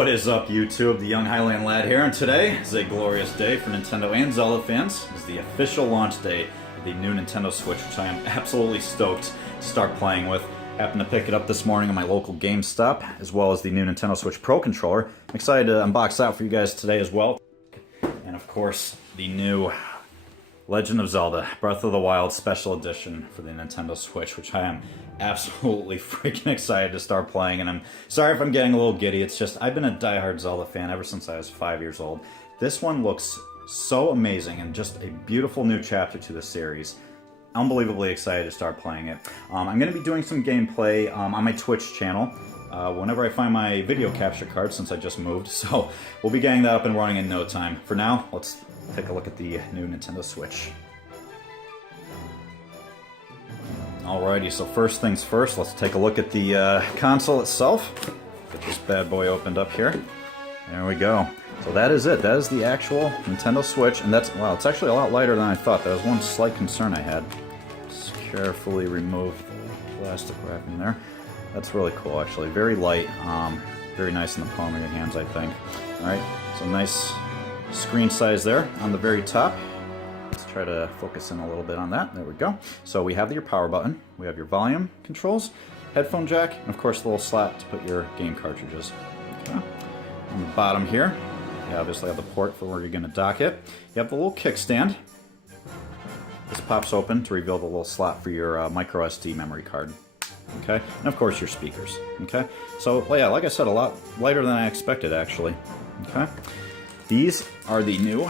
What is up, YouTube? The Young Highland Lad here, and today is a glorious day for Nintendo and Zelda fans. It is the official launch day of the new Nintendo Switch, which I am absolutely stoked to start playing with. Happened to pick it up this morning at my local GameStop, as well as the new Nintendo Switch Pro controller. I'm excited to unbox that for you guys today as well. And of course, the new Legend of Zelda Breath of the Wild Special Edition for the Nintendo Switch, which I am absolutely freaking excited to start playing. And I'm sorry if I'm getting a little giddy. It's just, I've been a diehard Zelda fan ever since I was 5 years old. This one looks so amazing and just a beautiful new chapter to the series. Unbelievably excited to start playing it. I'm going to be doing some gameplay on my Twitch channel whenever I find my video capture card, since I just moved. So we'll be getting that up and running in no time. For now, let's take a look at the new Nintendo Switch. Alrighty, so first things first, let's take a look at the console itself. Get this bad boy opened up here. There we go. So that is it. That is the actual Nintendo Switch, and that's, wow, it's actually a lot lighter than I thought. That was one slight concern I had. Just carefully remove the plastic wrapping there. That's really cool, actually. Very light. Very nice in the palm of your hands, I think. Alright, so nice screen size there on the very top. Let's try to focus in a little bit on that. There we go. So we have your power button, we have your volume controls, headphone jack, and of course the little slot to put your game cartridges. Okay. On the bottom here, you obviously have the port for where you're going to dock it. You have the little kickstand. This pops open to reveal the little slot for your micro SD memory card. Okay, and of course your speakers. Okay, so well, yeah, like I said, a lot lighter than I expected actually. Okay, these are the new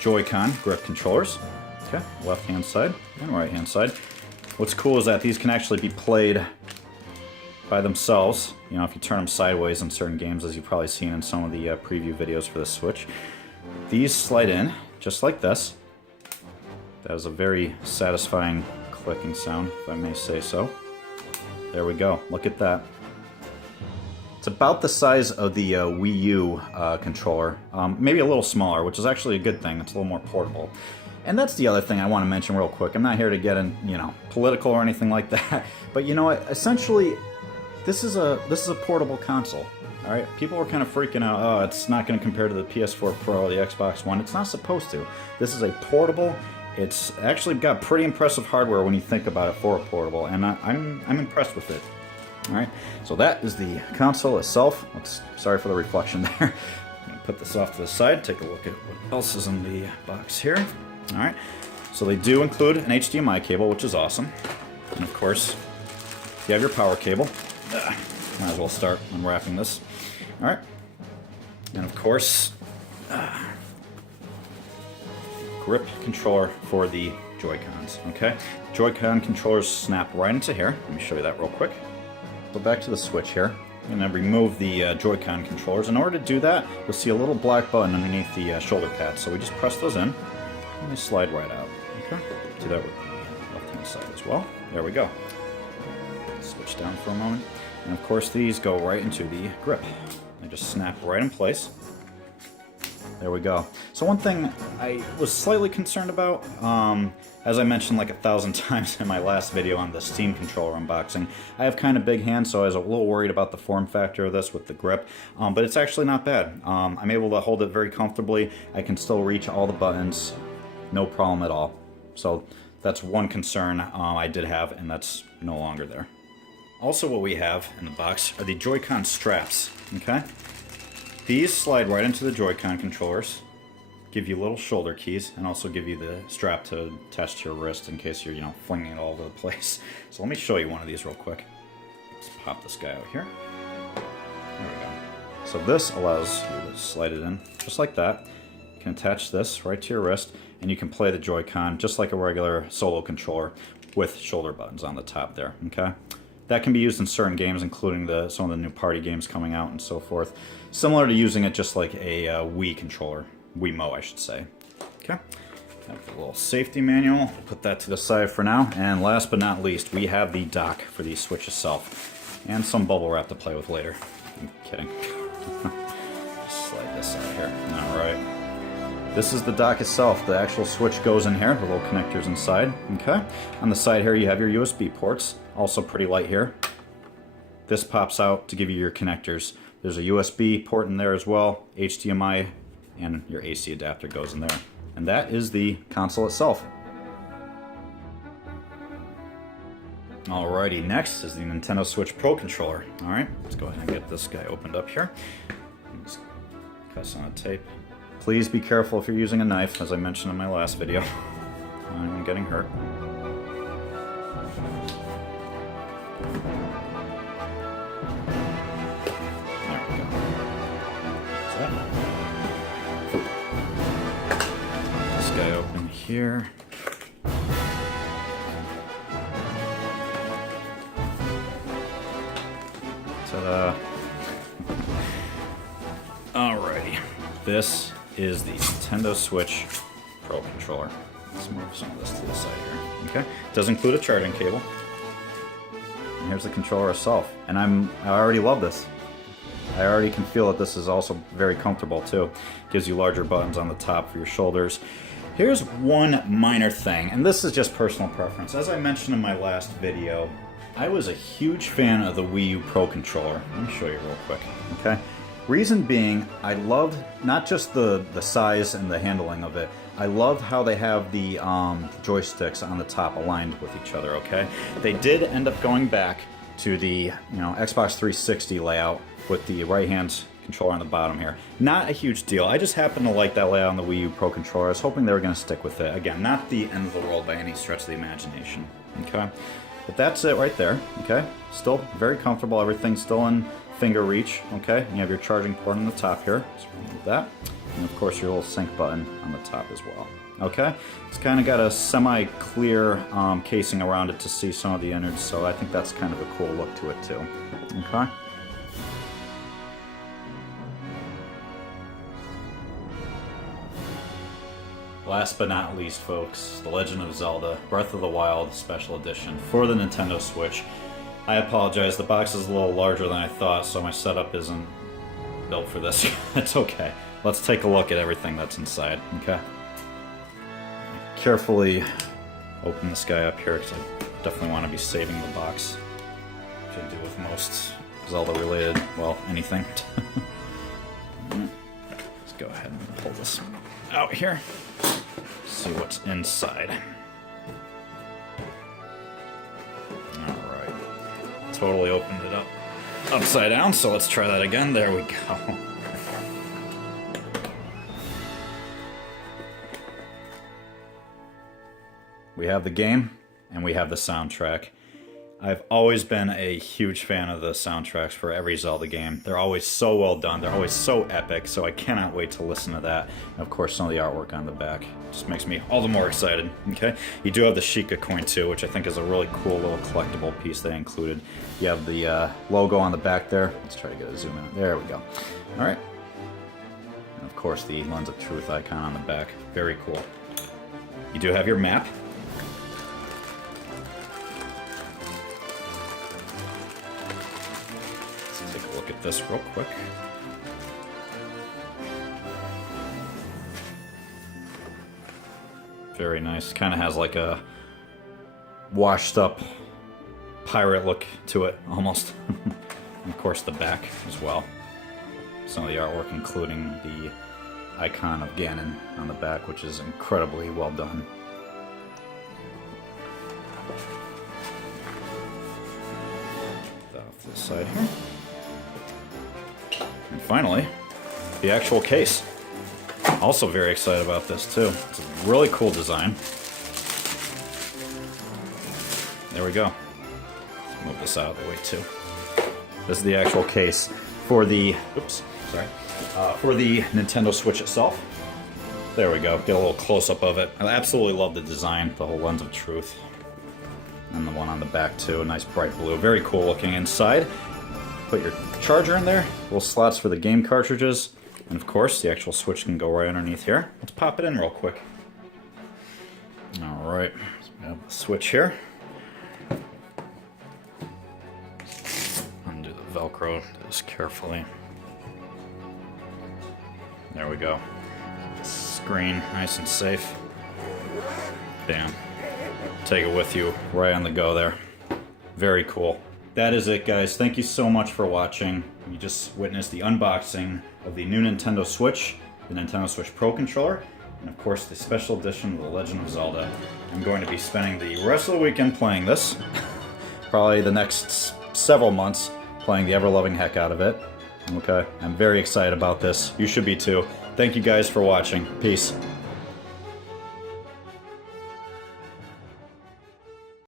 Joy-Con grip controllers. Okay, left hand side and right hand side. What's cool is that these can actually be played by themselves. You know, if you turn them sideways in certain games, as you've probably seen in some of the preview videos for the Switch. These slide in just like this. That was a very satisfying clicking sound, if I may say so. There we go. Look at that. It's about the size of the Wii U controller, maybe a little smaller, which is actually a good thing. It's a little more portable. And that's the other thing I want to mention real quick. I'm not here to get in, you know, political or anything like that. But you know what? Essentially, this is a portable console. All right. People are kind of freaking out. Oh, it's not going to compare to the PS4 Pro or the Xbox One. It's not supposed to. This is a portable. It's actually got pretty impressive hardware when you think about it for a portable, and I'm impressed with it. All right, so that is the console itself. Sorry for the reflection there. I'm gonna put this off to the side. Take a look at what else is in the box here. All right, so they do include an HDMI cable, which is awesome, and of course, you have your power cable. Might as well start unwrapping this. All right, and of course. Grip controller for the Joy-Cons, okay? Joy-Con controllers snap right into here. Let me show you that real quick. So back to the Switch here. I'm going to remove the Joy-Con controllers. In order to do that, you'll see a little black button underneath the shoulder pads. So we just press those in, and they slide right out, okay? Do that with the left-hand side as well. There we go. Switch down for a moment. And of course, these go right into the grip. They just snap right in place. There we go. So one thing I was slightly concerned about, as I mentioned like 1,000 times in my last video on the Steam controller unboxing, I have kind of big hands, so I was a little worried about the form factor of this with the grip, but it's actually not bad. I'm able to hold it very comfortably. I can still reach all the buttons, no problem at all. So that's one concern I did have, and that's no longer there. Also what we have in the box are the Joy-Con straps, okay? These slide right into the Joy-Con controllers, give you little shoulder keys, and also give you the strap to attach to your wrist in case you're, you know, flinging it all over the place. So let me show you one of these real quick. Let's pop this guy out here. There we go. So this allows you to slide it in just like that. You can attach this right to your wrist, and you can play the Joy-Con just like a regular solo controller with shoulder buttons on the top there, okay? That can be used in certain games, including some of the new party games coming out and so forth. Similar to using it just like a Wii controller. Wiimote, I should say. Okay. Have the little safety manual. Put that to the side for now. And last but not least, we have the dock for the Switch itself. And some bubble wrap to play with later. I'm kidding. Just slide this out here. Alright. This is the dock itself. The actual Switch goes in here. The little connectors inside. Okay. On the side here, you have your USB ports. Also pretty light here. This pops out to give you your connectors There's a USB port in there as well, HDMI, and your AC adapter goes in there. And that is the console itself. Alrighty, next is the Nintendo Switch Pro Controller. Alright, let's go ahead and get this guy opened up here. Just cuss on a tape. Please be careful if you're using a knife, as I mentioned in my last video. I'm getting hurt. There we go. This guy open here. Ta-da. Alrighty. This is the Nintendo Switch Pro Controller. Let's move some of this to the side here. Okay. It does include a charging cable. And here's the controller itself. And I already love this. I already can feel that this is also very comfortable too. Gives you larger buttons on the top for your shoulders. Here's one minor thing, and this is just personal preference. As I mentioned in my last video, I was a huge fan of the Wii U Pro Controller. Let me show you real quick, okay? Reason being, I loved not just the size and the handling of it, I loved how they have the joysticks on the top aligned with each other, okay? They did end up going back to the Xbox 360 layout with the right-hand controller on the bottom here. Not a huge deal. I just happen to like that layout on the Wii U Pro Controller. I was hoping they were going to stick with it. Again, not the end of the world by any stretch of the imagination, okay? But that's it right there, okay? Still very comfortable. Everything's still in finger reach, okay? And you have your charging port on the top here. So remove that. And of course your little sync button on the top as well, okay? It's kind of got a semi-clear casing around it to see some of the innards, so I think that's kind of a cool look to it too, okay? Last but not least, folks, The Legend of Zelda Breath of the Wild Special Edition for the Nintendo Switch. I apologize, the box is a little larger than I thought, so my setup isn't built for this. It's okay. Let's take a look at everything that's inside, okay? Carefully open this guy up here, because I definitely want to be saving the box, which I do with most Zelda-related, well, anything. Let's go ahead and pull this out here. See what's inside. Alright. Totally opened it up upside down, so let's try that again. There we go. We have the game, and we have the soundtrack. I've always been a huge fan of the soundtracks for every Zelda game. They're always so well done, they're always so epic, so I cannot wait to listen to that. And of course, some of the artwork on the back just makes me all the more excited, okay? You do have the Sheikah coin too, which I think is a really cool little collectible piece they included. You have the logo on the back there. Let's try to get a zoom in. There we go. All right. And of course, the Lens of Truth icon on the back. Very cool. You do have your map. Look at this real quick. Very nice. Kind of has like a washed up pirate look to it, almost. And of course the back as well. Some of the artwork including the icon of Ganon on the back, which is incredibly well done. Put that off to the side here. And finally, the actual case. Also very excited about this too. It's a really cool design. There we go. Let's move this out of the way too. This is the actual case for the, for the Nintendo Switch itself. There we go. Get a little close-up of it. I absolutely love the design, the whole Lens of Truth. And the one on the back too, a nice bright blue. Very cool looking inside. Put your charger in there, little slots for the game cartridges, and of course the actual Switch can go right underneath here. Let's pop it in real quick. Alright, so we have the Switch here. Undo the Velcro just carefully. There we go. Screen, nice and safe. Bam. Take it with you right on the go there. Very cool. that is it, guys. Thank you so much for watching. You just witnessed the unboxing of the new Nintendo Switch, the Nintendo Switch Pro Controller, and of course the special edition of The Legend of Zelda. I'm going to be spending the rest of the weekend playing this. Probably the next several months playing the ever-loving heck out of it. Okay, I'm very excited about this. You should be too. Thank you guys for watching. Peace.